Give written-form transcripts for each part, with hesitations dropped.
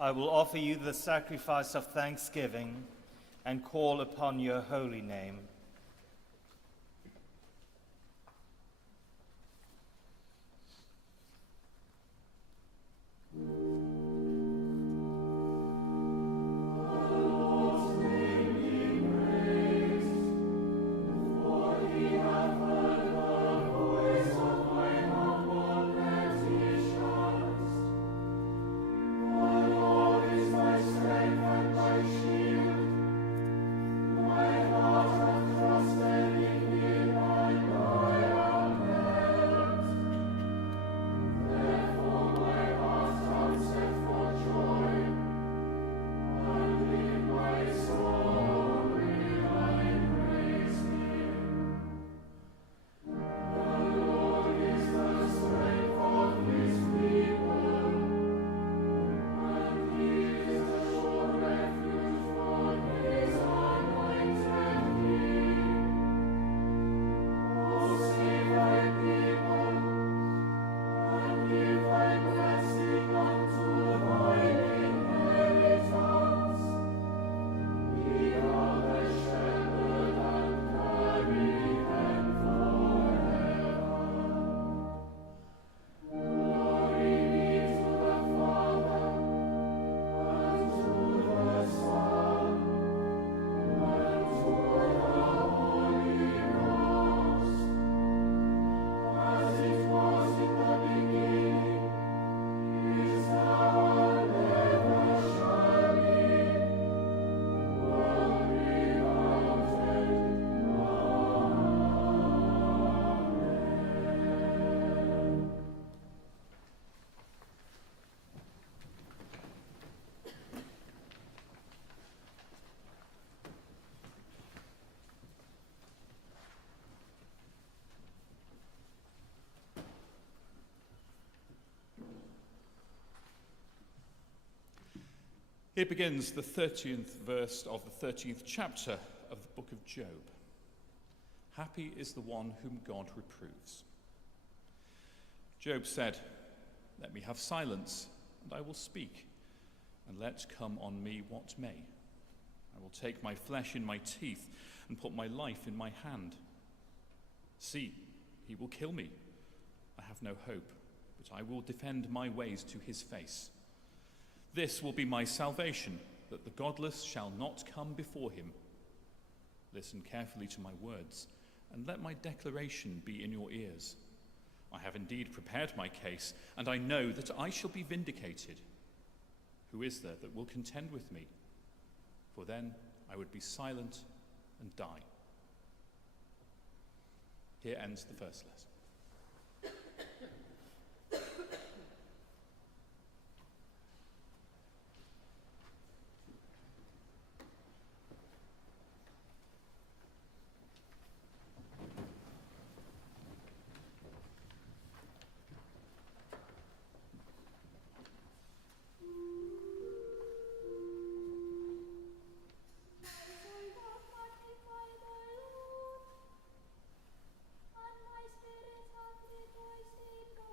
I will offer you the sacrifice of thanksgiving and call upon your holy name. Here begins the 13th verse of the 13th chapter of the book of Job. Happy is the one whom God reproves. Job said, "Let me have silence, and I will speak, and let come on me what may. I will take my flesh in my teeth and put my life in my hand. See, he will kill me. I have no hope, but I will defend my ways to his face. This will be my salvation, that the godless shall not come before him. Listen carefully to my words, and let my declaration be in your ears. I have indeed prepared my case, and I know that I shall be vindicated. Who is there that will contend with me? For then I would be silent and die." Here ends the first lesson. And my spirit hath rejoiced in God.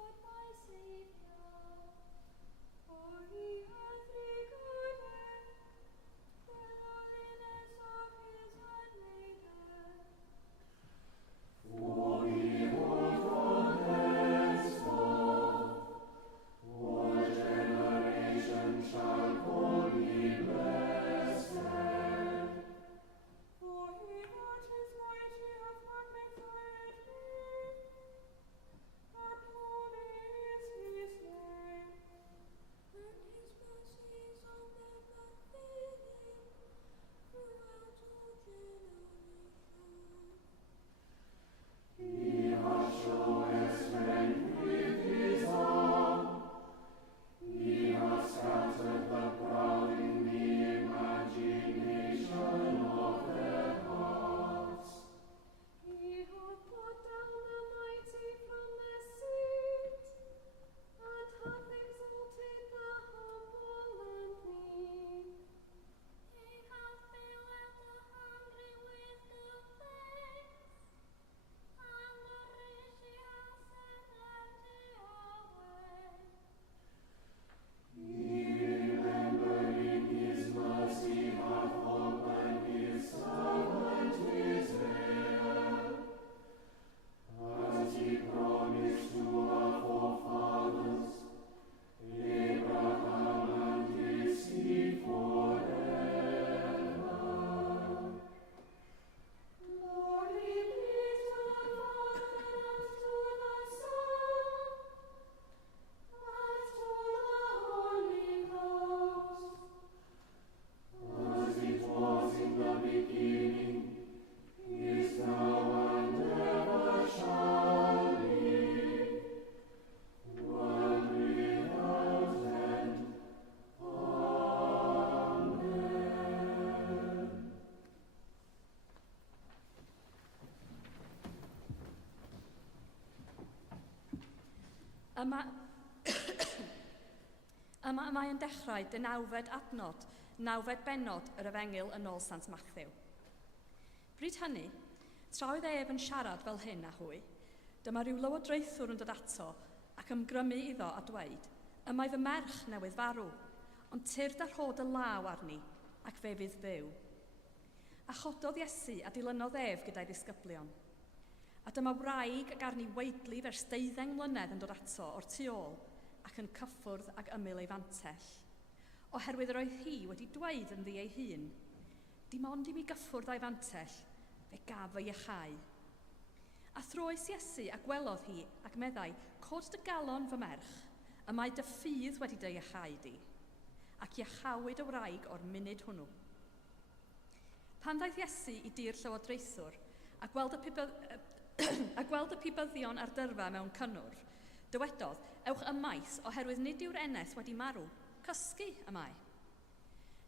Yma mae'n dechrau deunawfed adnod, 9fed bennod yr Efengyl yn ôl Sant Matthew. Bryd hynny, tra oedd ef yn siarad fel hyn â hwy, dyma rhyw lywodraethwr yn dod ato ac ymgrymu iddo a dweud, y mae fy merch newydd farw, ond tyrd a rhod y law arni ac fe fydd byw. A chododd Iesu a dilynodd ef gyda'i ddisgyblion. A dyma wraig ag arni weidli ers 12 mlynedd yn dod ato o'r tu ôl ac yn cyffwrdd ag ymyl ei fantell. Oherwydd yr oedd hi wedi dweud yn ddi ei hun, dim ond i mi gyffwrdd a'i fantell, fe gaf ei iachau. A throes Iesu a gwelodd hi ac meddai, cod dy galon fy merch, y mae dy ffydd wedi dy iachau di, ac iachawyd y wraig o'r munud hwnnw. Pan ddaeth Iesu i dir llywodraethwr, a gweld y pibyddion ar dyrfa mewn cynnwr, dywedodd, ewch ymais oherwydd nid yw'r eneth wedi marw, cysgu y mae.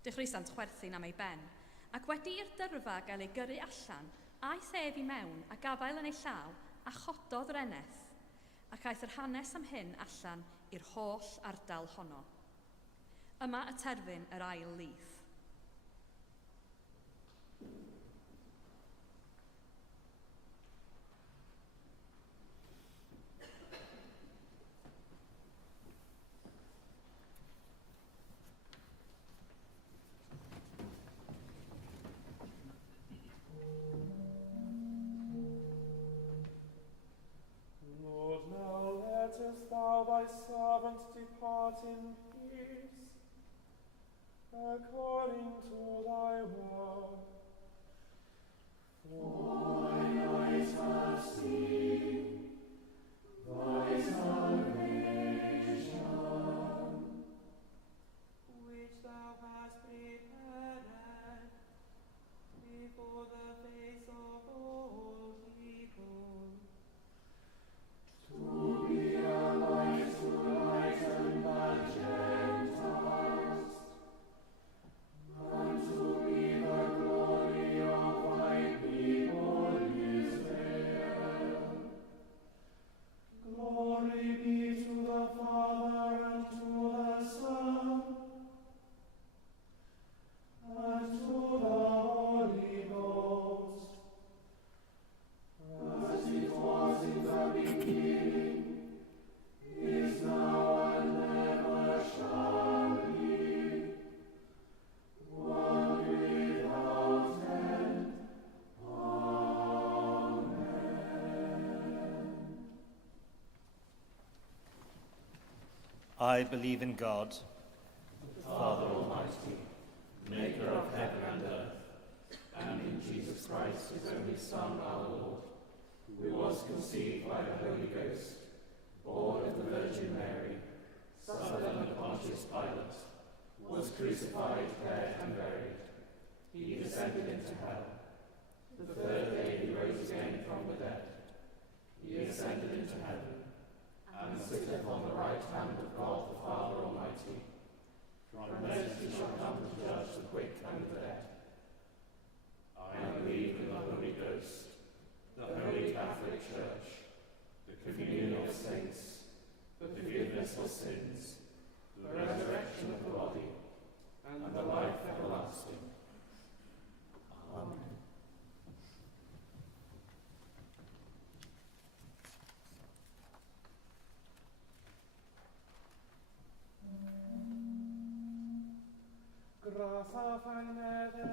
Dechreuant chwerthin am ei ben, ac wedi i'r dyrfa gael ei gyrru allan, aeth ef i mewn a gafael yn ei llaw a chododd yr eneth, ac aeth yr hanes am hyn allan i'r holl ardal honno. Yma y terfyn yr ail lith. Thy servant depart in peace, according to thy word. For thine eyes have seen thy salvation, which thou hast prepared before the face of all people, to be a light to lighten the Gentiles, and to be the glory of thy people Israel. Glory be to the Father, and to the Son, and to the Holy Ghost, as it was in the beginning, is now, and ever shall be, one without end. Amen. I believe in God, The Father Almighty, maker of heaven and earth, and in Jesus Christ, his only Son, our Lord, who was conceived by the Holy Ghost, born of the Virgin Mary, suffered under Pontius Pilate, was crucified, dead, and buried. He descended into hell. The third day he rose again from the dead. He ascended into heaven, and sitteth on the right hand of God the Father Almighty. From thence he shall come to judge the quick and the dead. I believe in the Holy Ghost, the Holy Catholic Church, the communion of saints, the forgiveness of sins, the resurrection of the body, and the life everlasting. Amen. Grasa fanede,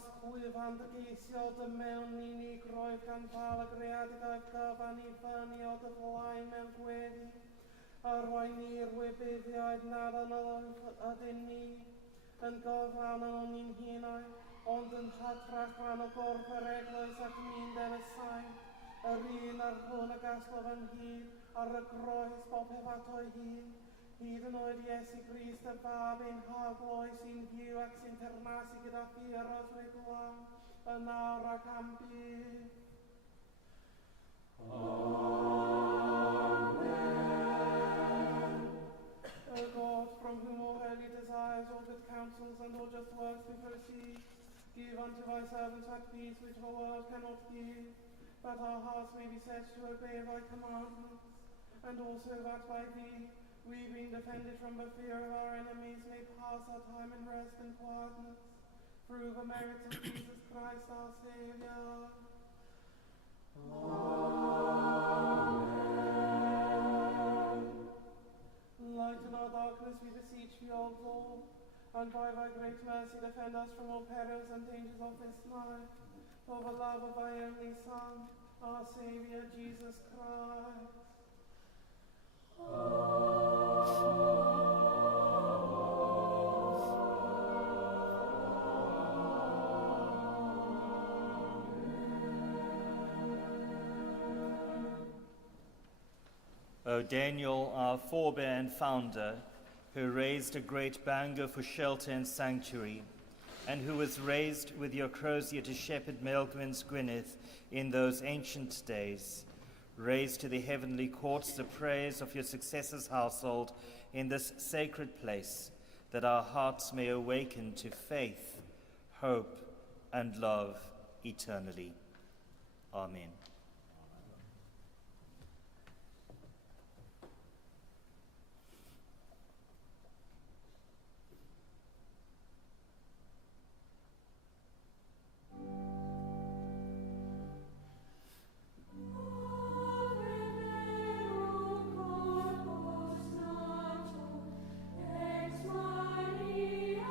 As Cwyfan dy geisio dy mewn unig roedd gan pal y greadigaeth gyfan I fyny o dy flaen mewn gweddi. A roi ni'r wybuddiaid nad yn ydyn ni yn gyfan yn o'n i'n hunau, ond yn hytrach rhan o gorff yr eglwys ac ni'n den y sain, yr un ar hwn y gaslof yn hyd, ar y groes bob hefato hyd, hyd yn oed Iesu Grist y fab ein hagloi sy'n fyw ac sy'n ternasu gyda ffyros weglaw, yn nawr ac am bydd. O God, from whom all holy desires, all good counsels, and all just works we proceed, give unto thy servants that peace which the world cannot give, that our hearts may be set to obey thy commandments, and also that by thee, we being defended from the fear of our enemies, may pass our time in rest and quietness, through the merits of Jesus Christ our Saviour. Lighten our darkness, we beseech thee, O Lord, and by thy great mercy defend us from all perils and dangers of this life, for the love of thy only Son, our Saviour, Jesus Christ. O Daniel, our forebear and founder, who raised a great banger for shelter and sanctuary, and who was raised with your crozier to shepherd Melgwyn's Gwynedd in those ancient days, raise to the heavenly courts the praise of your successor's household in this sacred place, that our hearts may awaken to faith, hope, and love eternally. Amen. Maria,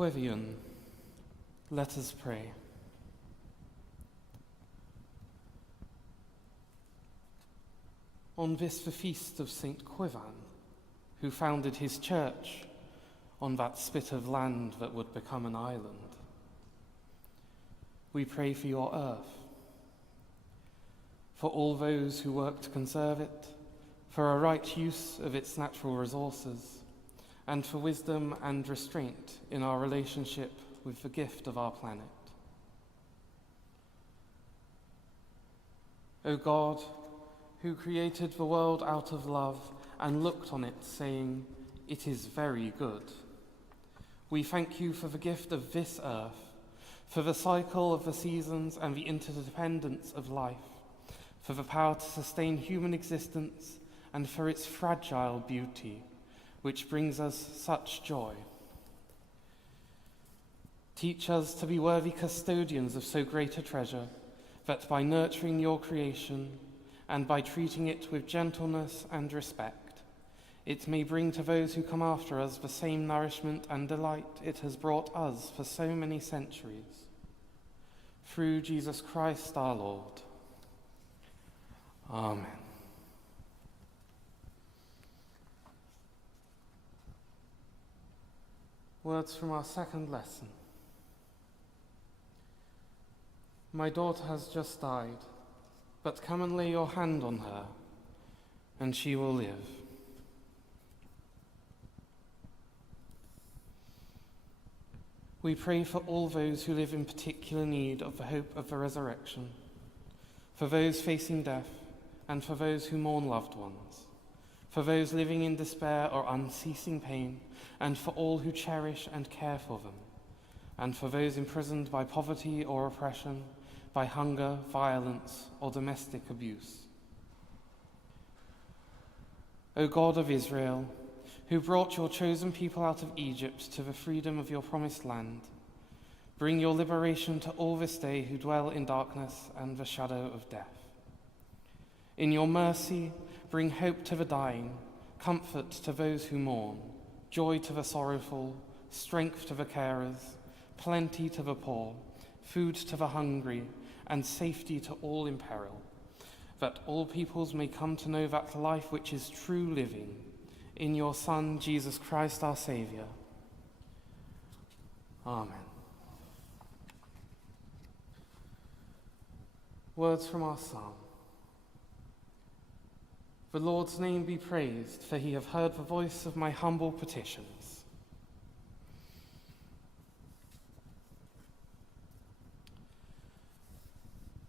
Cwyfan, let us pray. On this the feast of St. Cwyfan, who founded his church on that spit of land that would become an island, we pray for your earth, for all those who work to conserve it, for a right use of its natural resources, and for wisdom and restraint in our relationship with the gift of our planet. O God, who created the world out of love and looked on it, saying, "It is very good," we thank you for the gift of this earth, for the cycle of the seasons and the interdependence of life, for the power to sustain human existence, and for its fragile beauty, which brings us such joy. Teach us to be worthy custodians of so great a treasure, that by nurturing your creation and by treating it with gentleness and respect, it may bring to those who come after us the same nourishment and delight it has brought us for so many centuries. Through Jesus Christ our Lord. Amen. Words from our second lesson. My daughter has just died, but come and lay your hand on her, and she will live. We pray for all those who live in particular need of the hope of the resurrection, for those facing death, and for those who mourn loved ones, for those living in despair or unceasing pain, and for all who cherish and care for them, and for those imprisoned by poverty or oppression, by hunger, violence, or domestic abuse. O God of Israel, who brought your chosen people out of Egypt to the freedom of your promised land, bring your liberation to all this day who dwell in darkness and the shadow of death. In your mercy, bring hope to the dying, comfort to those who mourn, joy to the sorrowful, strength to the carers, plenty to the poor, food to the hungry, and safety to all in peril, that all peoples may come to know that life which is true living, in your Son, Jesus Christ our Saviour. Amen. Words from our psalm. The Lord's name be praised, for he hath heard the voice of my humble petitions.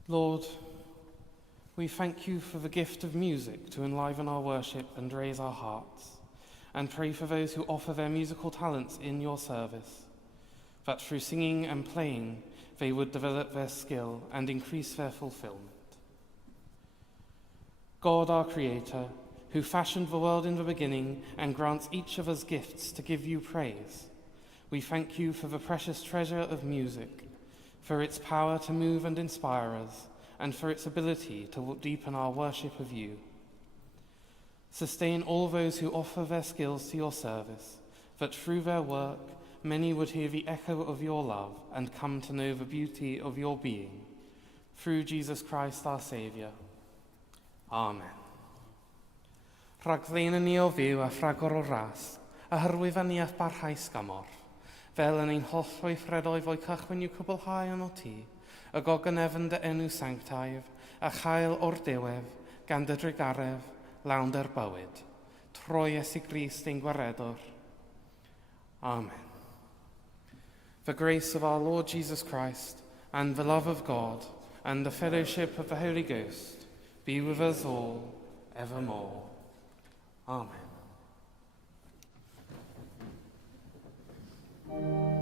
Lord, we thank you for the gift of music to enliven our worship and raise our hearts, and pray for those who offer their musical talents in your service, that through singing and playing they would develop their skill and increase their fulfillment. God, our Creator, who fashioned the world in the beginning and grants each of us gifts to give you praise, we thank you for the precious treasure of music, for its power to move and inspire us, and for its ability to deepen our worship of you. Sustain all those who offer their skills to your service, that through their work many would hear the echo of your love and come to know the beauty of your being. Through Jesus Christ our Saviour. Amen. Rhaglen ni o fyw a phragor o ras, a hyrwyfaniaeth barhaus gamor. Fel yn ein holl weithredoedd o'i cychwyn i'w cwblhau yn o ti, y goganefn dy enw sanctaidd, a chael o'r diwedd, gan dy drigaref, lawn dy'r bywyd. Troi Iesu Grist ein gwaredwr. Amen. The grace of our Lord Jesus Christ, and the love of God, and the fellowship of the Holy Ghost, be with us all, evermore. Amen. Amen.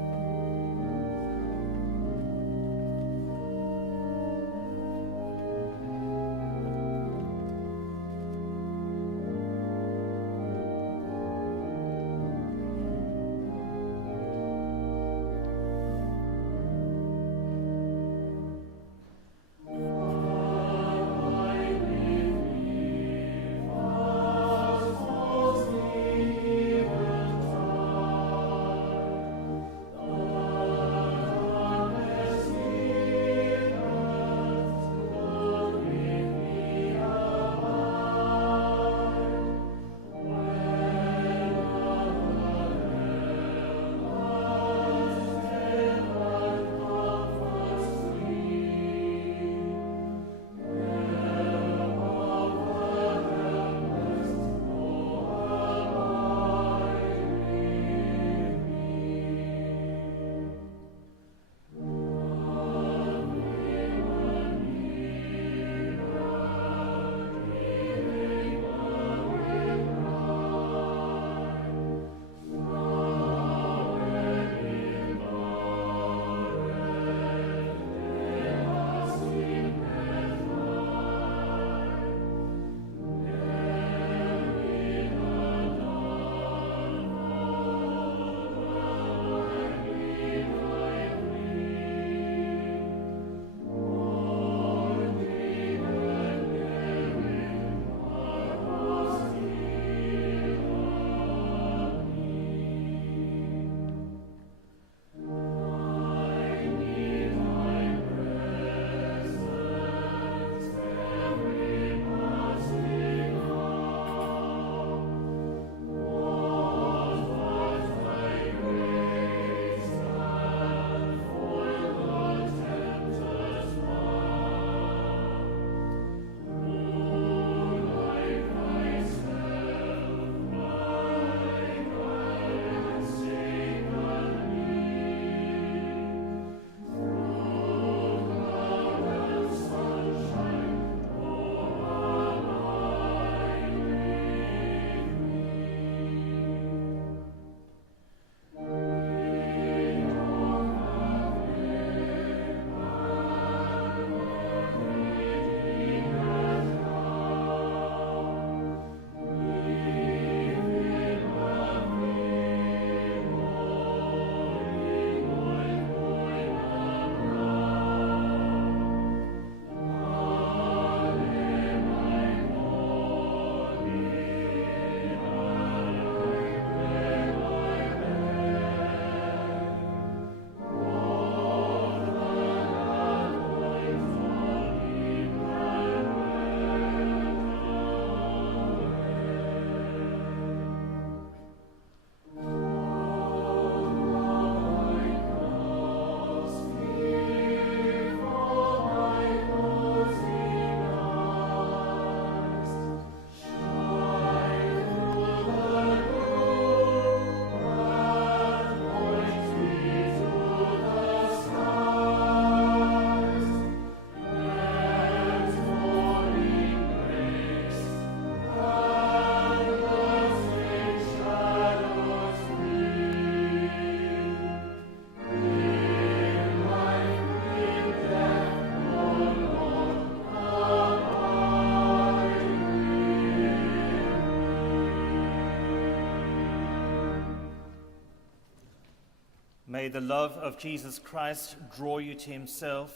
May the love of Jesus Christ draw you to himself.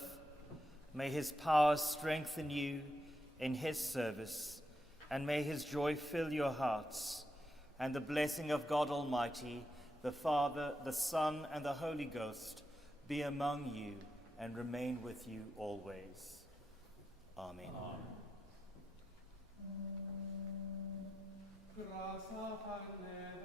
May his power strengthen you in his service, and may his joy fill your hearts. And the blessing of God Almighty, the Father, the Son, and the Holy Ghost be among you and remain with you always. Amen. Graça a neve.